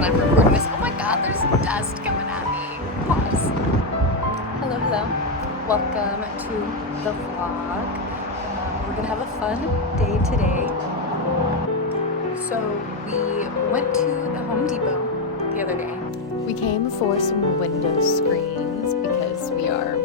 when I'm recording this. Oh my god, there's dust coming at me. Pause. Hello. Welcome to the vlog. We're gonna have a fun day today. So we went to the Home Depot the other day. We came for some window screens because we are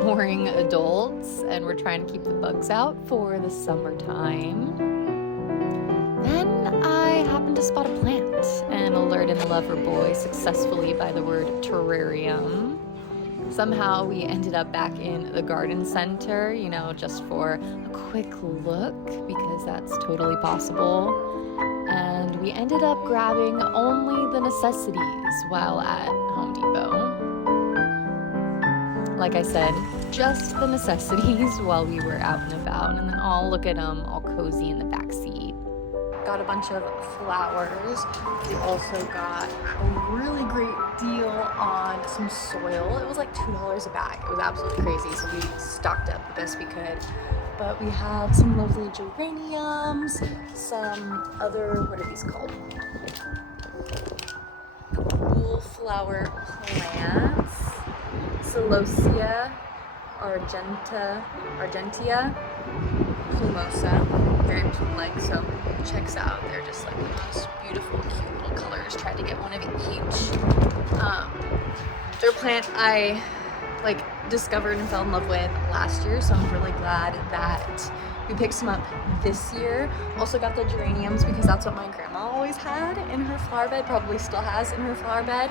boring adults and we're trying to keep the bugs out for the summertime. Then I happened to spot a plant and alerted the lover boy successfully by the word terrarium. Somehow we ended up back in the garden center, just for a quick look because that's totally possible. And we ended up grabbing only the necessities while at Home Depot. Like I said, just the necessities while we were out and about, and then look at them all cozy in the back seat. Got a bunch of flowers. We also got a really great deal on some soil. It was like $2 a bag. It was absolutely crazy, so we stocked up the best we could. But we have some lovely geraniums, some other, what are these called? Cool flower plants. Celosia argentea, plumosa, very plume-like, so checks out. They're just like the most beautiful, cute little colors. Tried to get one of each. Their plant I discovered and fell in love with last year, so I'm really glad that we picked some up this year. Also got the geraniums because that's what my grandma always had in her flower bed, probably still has in her flower bed.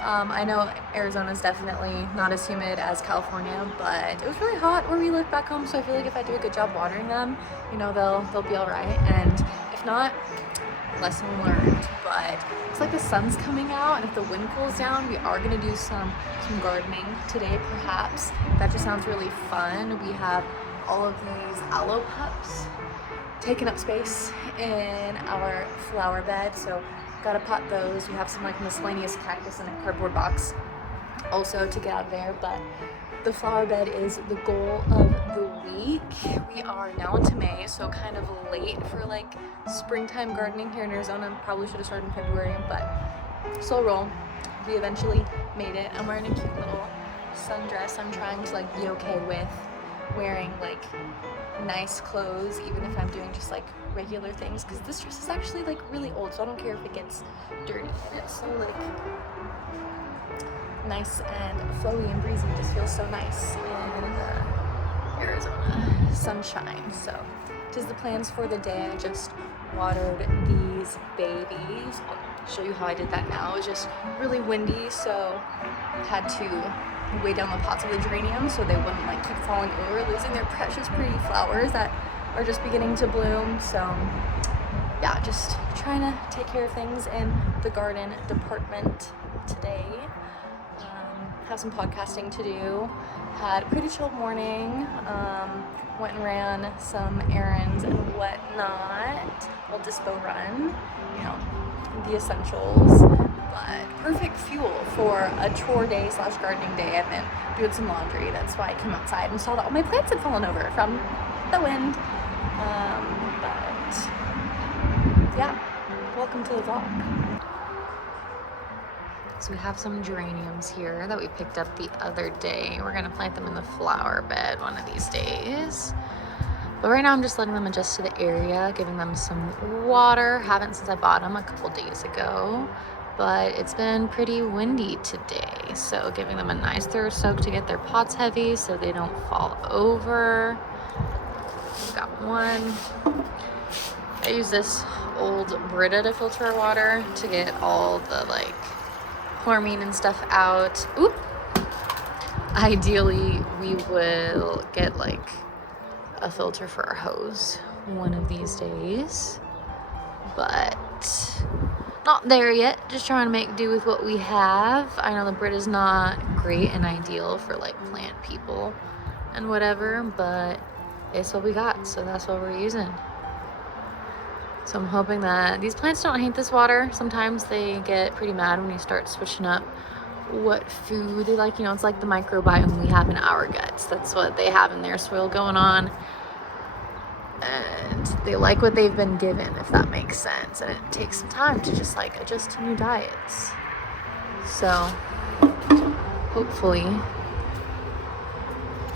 I know Arizona's definitely not as humid as California, but it was really hot where we lived back home, so I feel like if I do a good job watering them, they'll be all right. And if not, lesson learned. But it's like the sun's coming out, and if the wind cools down, we are gonna do some gardening today, perhaps. That just sounds really fun. We have all of these aloe pups taking up space in our flower bed, so gotta pot those. We have some miscellaneous cactus in a cardboard box also to get out of there, but the flower bed is the goal of the week. We are now into May, so kind of late for springtime gardening here in Arizona. Probably should have started in February, but slow roll. We eventually made it. I'm wearing a cute little sundress. I'm trying to be okay with wearing nice clothes, even if I'm doing just regular things, because this dress is actually really old, so I don't care if it gets dirty. And it's so nice and flowy and breezy. It just feels so nice in the Arizona sunshine. So just the plans for the day. I just watered these babies. I'll show you how I did that now. It was just really windy, so had to weigh down the pots of the geraniums so they wouldn't keep falling over, losing their precious pretty flowers that are just beginning to bloom. So yeah, just trying to take care of things in the garden department today. Have some podcasting to do. Had a pretty chill morning. Went and ran some errands and whatnot. Little dispo run, the essentials. But perfect fuel for a chore day / gardening day. I've been doing some laundry. That's why I came outside and saw that all my plants had fallen over from the wind. But yeah, welcome to the vlog. So we have some geraniums here that we picked up the other day. We're gonna plant them in the flower bed one of these days. But right now I'm just letting them adjust to the area, giving them some water. Haven't since I bought them a couple days ago. But it's been pretty windy today, so giving them a nice thorough soak to get their pots heavy so they don't fall over. We've got one. I use this old Brita to filter our water to get all the chlorine and stuff out. Oop! Ideally, we will get a filter for our hose one of these days, but not there yet. Just trying to make do with what we have. I know the Brita's not great and ideal for plant people and whatever, but it's what we got, so that's what we're using. So I'm hoping that these plants don't hate this water. Sometimes they get pretty mad when you start switching up what food they like. It's like the microbiome we have in our guts. That's what they have in their soil going on. and they like what they've been given, if that makes sense. And it takes some time to just like adjust to new diets. So hopefully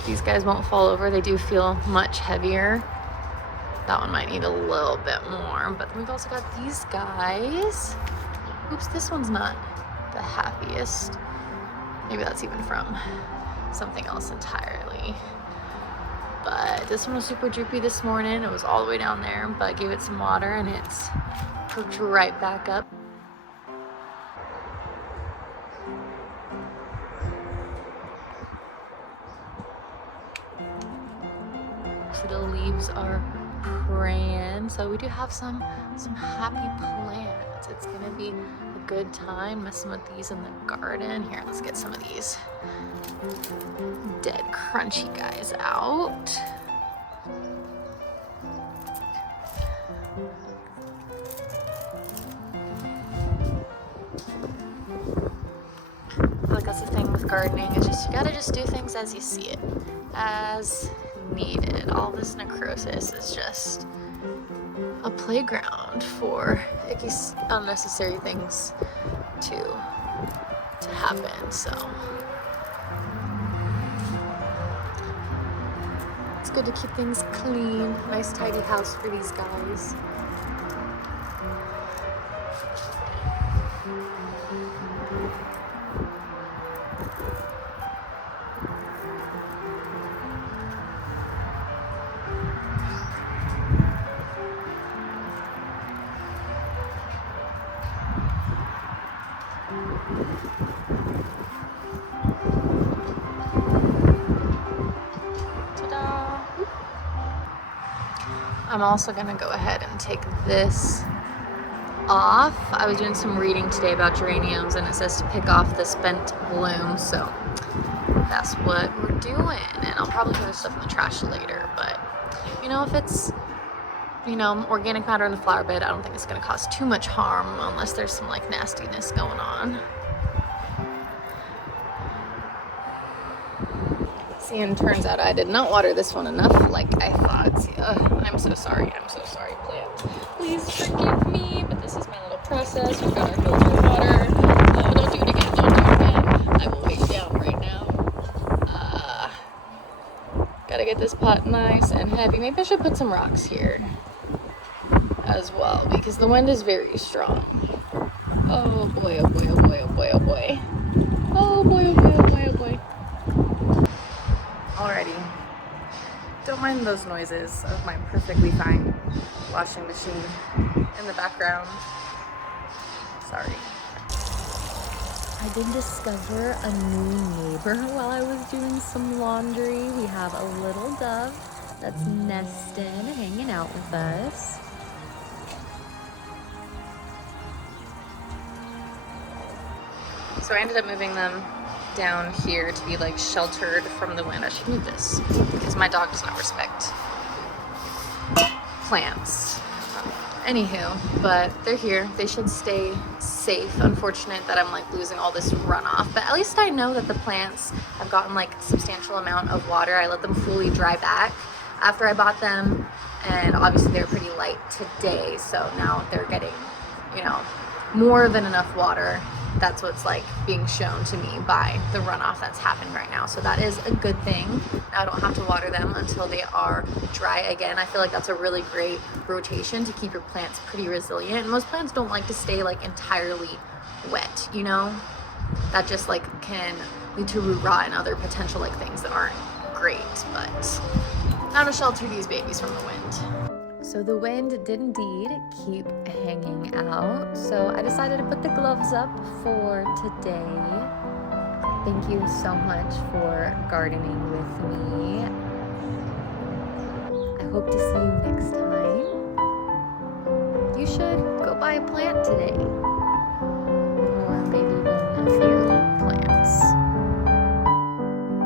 these guys won't fall over. They do feel much heavier. That one might need a little bit more, but we've also got these guys. Oops, this one's not the happiest. Maybe that's even from something else entirely. But this one was super droopy this morning. It was all the way down there, but I gave it some water and it's perked right back up. So the leaves are praying. So we do have some happy plants. It's gonna be a good time messing with these in the garden. Here, let's get some of these dead crunchy guys out. I feel like that's the thing with gardening. It's just, you gotta just do things as you see it, as needed. All this necrosis is just a playground for icky, unnecessary things to happen. So it's good to keep things clean. Nice tidy house for these guys. I'm also gonna go ahead and take this off. I was doing some reading today about geraniums and it says to pick off the spent bloom, so that's what we're doing. And I'll probably put this stuff in the trash later, but you know, if it's, you know, organic matter in the flower bed, I don't think it's gonna cause too much harm unless there's some like nastiness going on. See, and turns out I did not water this one enough like I thought. See, I'm so sorry, plant. Please forgive me, but this is my little process. We've got our filtered water. Oh, don't do it again, I will wait down right now. Gotta get this pot nice and heavy. Maybe I should put some rocks here as well because the wind is very strong. Oh boy, oh boy, oh boy, oh boy, oh boy. Oh boy, oh boy, oh boy, oh boy. Alrighty. Don't mind those noises of my perfectly fine washing machine in the background. Sorry. I did discover a new neighbor while I was doing some laundry. We have a little dove that's nesting and hanging out with us. So I ended up moving them down here to be like sheltered from the wind. I should move this because my dog does not respect plants. Anywho, but they're here. They should stay safe. Unfortunate that I'm like losing all this runoff, but at least I know that the plants have gotten like a substantial amount of water. I let them fully dry back after I bought them, and obviously they're pretty light today, so now they're getting, you know, more than enough water. That's what's like being shown to me by the runoff that's happening right now. So that is a good thing. Now I don't have to water them until they are dry again. I feel like that's a really great rotation to keep your plants pretty resilient. Most plants don't like to stay like entirely wet, you know? That just like can lead to root rot and other potential like things that aren't great, but now to shelter these babies from the wind. So the wind did indeed keep hanging out, so I decided to put the gloves up for today. Thank you so much for gardening with me. I hope to see you next time. You should go buy a plant today, or maybe even a few plants.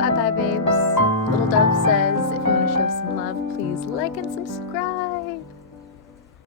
Bye bye, babes. Little Dove says if you want to show some love, please like and subscribe.